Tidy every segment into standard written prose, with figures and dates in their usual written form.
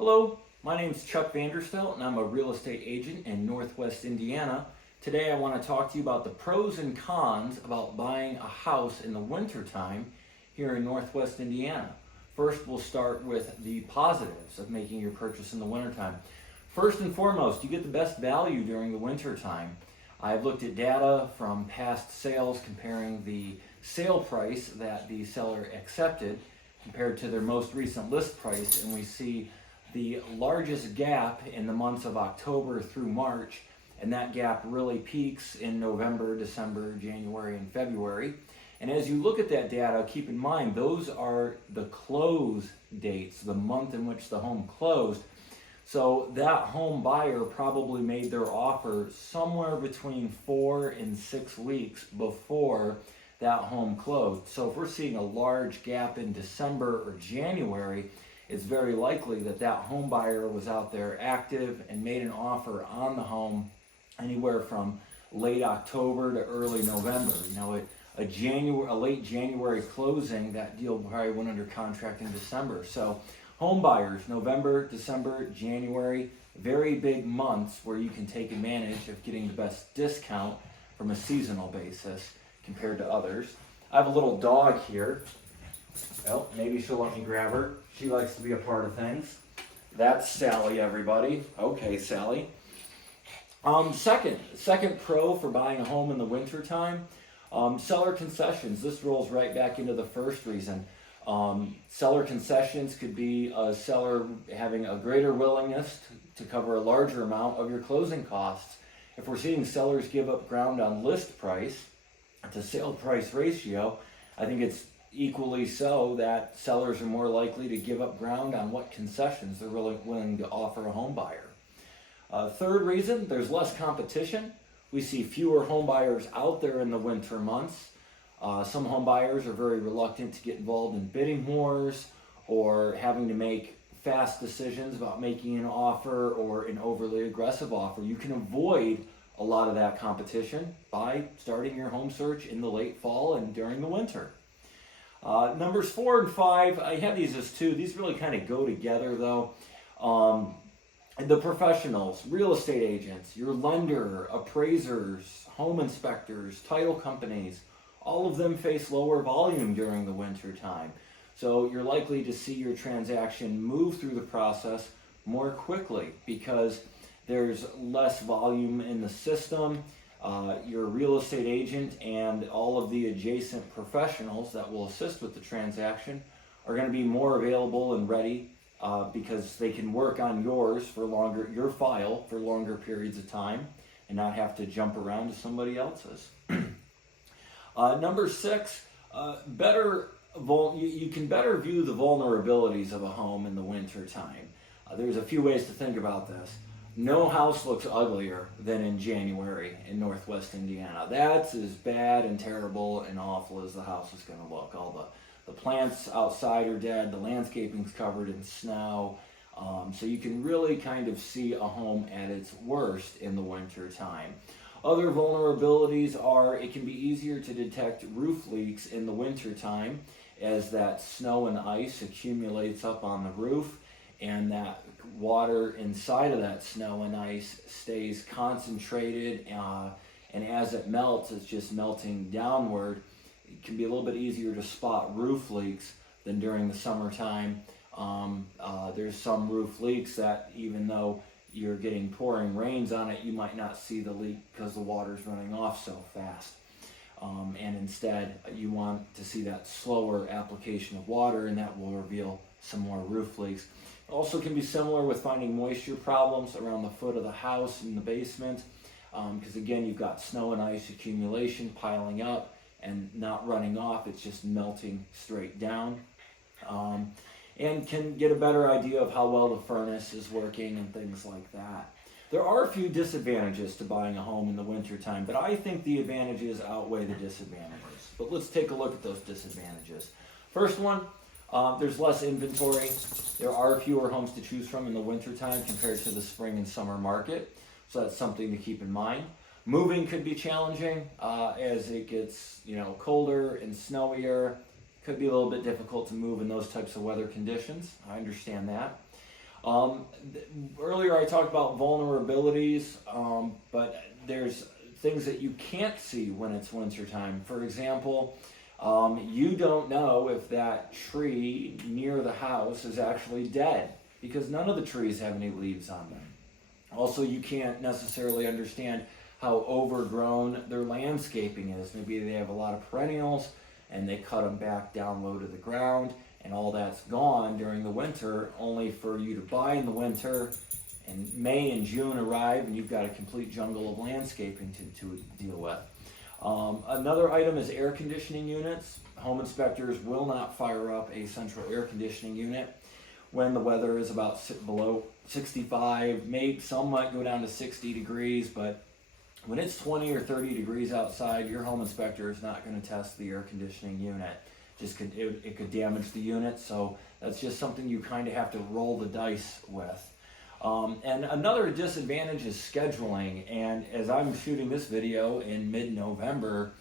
Hello, my name is Chuck Vanderstelt and I'm a real estate agent in Northwest Indiana. Today I want to talk to you about the pros and cons about buying a house in the wintertime here in Northwest Indiana. First, we'll start with the positives of making your purchase in the wintertime. First and foremost, you get the best value during the wintertime. I've looked at data from past sales comparing the sale price that the seller accepted compared to their most recent list price, and we see the largest gap in the months of October through March, and that gap really peaks in November, December, January, and February. And as you look at that data, keep in mind those are the close dates, the month in which the home closed. So that home buyer probably made their offer somewhere between 4 and 6 weeks before that home closed. So if we're seeing a large gap in December or January, it's very likely that that home buyer was out there active and made an offer on the home anywhere from late October to early November. You know, a late January closing, that deal probably went under contract in December. So home buyers, November, December, January, very big months where you can take advantage of getting the best discount from a seasonal basis compared to others. I have a little dog here. Oh, maybe she'll let me grab her. She likes to be a part of things. That's Sally, everybody. Okay, Sally. Second pro for buying a home in the wintertime, seller concessions. This rolls right back into the first reason. Seller concessions could be a seller having a greater willingness to cover a larger amount of your closing costs. If we're seeing sellers give up ground on list price to sale price ratio, I think it's equally so that sellers are more likely to give up ground on what concessions they're really willing to offer a home buyer. Third reason, there's less competition. We see fewer home buyers out there in the winter months. Some home buyers are very reluctant to get involved in bidding wars or having to make fast decisions about making an offer or an overly aggressive offer. You can avoid a lot of that competition by starting your home search in the late fall and during the winter. Numbers 4 and 5, I have these as two. These really kind of go together though. The professionals, real estate agents, your lender, appraisers, home inspectors, title companies, all of them face lower volume during the winter time. So you're likely to see your transaction move through the process more quickly because there's less volume in the system. Your real estate agent and all of the adjacent professionals that will assist with the transaction are going to be more available and ready because they can work on your file for longer periods of time and not have to jump around to somebody else's. Number 6, you can better view the vulnerabilities of a home in the winter time. There's a few ways to think about this. No house looks uglier than in January in Northwest Indiana. That's as bad and terrible and awful as the house is going to look. All the plants outside are dead, the landscaping's covered in snow. So you can really kind of see a home at its worst in the winter time. Other vulnerabilities are it can be easier to detect roof leaks in the winter time as that snow and ice accumulates up on the roof, and that water inside of that snow and ice stays concentrated, and as it melts, it's just melting downward. It can be a little bit easier to spot roof leaks than during the summertime. There's some roof leaks that even though you're getting pouring rains on it, you might not see the leak because the water's running off so fast. And instead, you want to see that slower application of water, and that will reveal some more roof leaks. Also can be similar with finding moisture problems around the foot of the house in the basement, because again, you've got snow and ice accumulation piling up and not running off, it's just melting straight down. And can get a better idea of how well the furnace is working and things like that. There are a few disadvantages to buying a home in the wintertime, but I think the advantages outweigh the disadvantages. But let's take a look at those disadvantages. First one, there's less inventory. There are fewer homes to choose from in the wintertime compared to the spring and summer market. So that's something to keep in mind. Moving could be challenging as it gets colder and snowier. Could be a little bit difficult to move in those types of weather conditions. I understand that. Earlier I talked about vulnerabilities, but there's things that you can't see when it's wintertime. For example, you don't know if that tree near the house is actually dead because none of the trees have any leaves on them. Also, you can't necessarily understand how overgrown their landscaping is. Maybe they have a lot of perennials and they cut them back down low to the ground, and all that's gone during the winter, only for you to buy in the winter, and May and June arrive and you've got a complete jungle of landscaping to deal with. Another item is air conditioning units. Home inspectors will not fire up a central air conditioning unit when the weather is about below 65. Some might go down to 60 degrees, but when it's 20 or 30 degrees outside, your home inspector is not going to test the air conditioning unit. It could damage the unit, so that's just something you kind of have to roll the dice with. And another disadvantage is scheduling, and as I'm shooting this video in mid-November,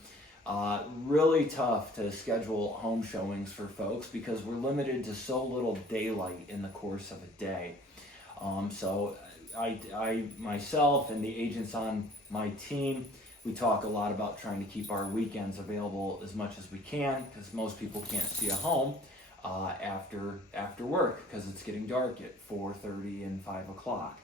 really tough to schedule home showings for folks because we're limited to so little daylight in the course of a day. So I myself and the agents on my team, we talk a lot about trying to keep our weekends available as much as we can because most people can't see a home after work because it's getting dark at 4:30 and 5 o'clock.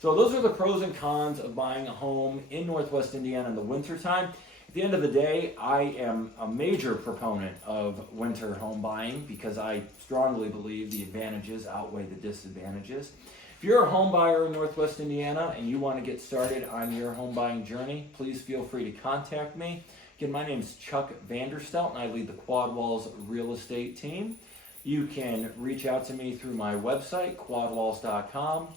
So those are the pros and cons of buying a home in Northwest Indiana in the wintertime. At the end of the day, I am a major proponent of winter home buying because I strongly believe the advantages outweigh the disadvantages. If you're a home buyer in Northwest Indiana and you want to get started on your home buying journey, please feel free to contact me. Again, my name is Chuck Vanderstelt and I lead the Quadwalls real estate team. You can reach out to me through my website, quadwalls.com.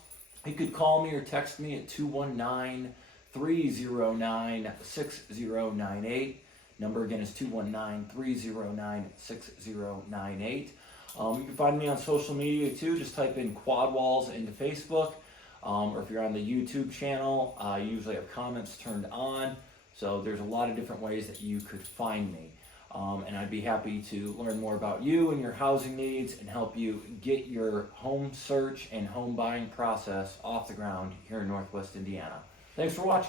You could call me or text me at 219-309-6098. Number again is 219-309-6098. You can find me on social media too. Just type in Quadwalls into Facebook. Or if you're on the YouTube channel, I usually have comments turned on. So there's a lot of different ways that you could find me. And I'd be happy to learn more about you and your housing needs and help you get your home search and home buying process off the ground here in Northwest Indiana. Thanks for watching.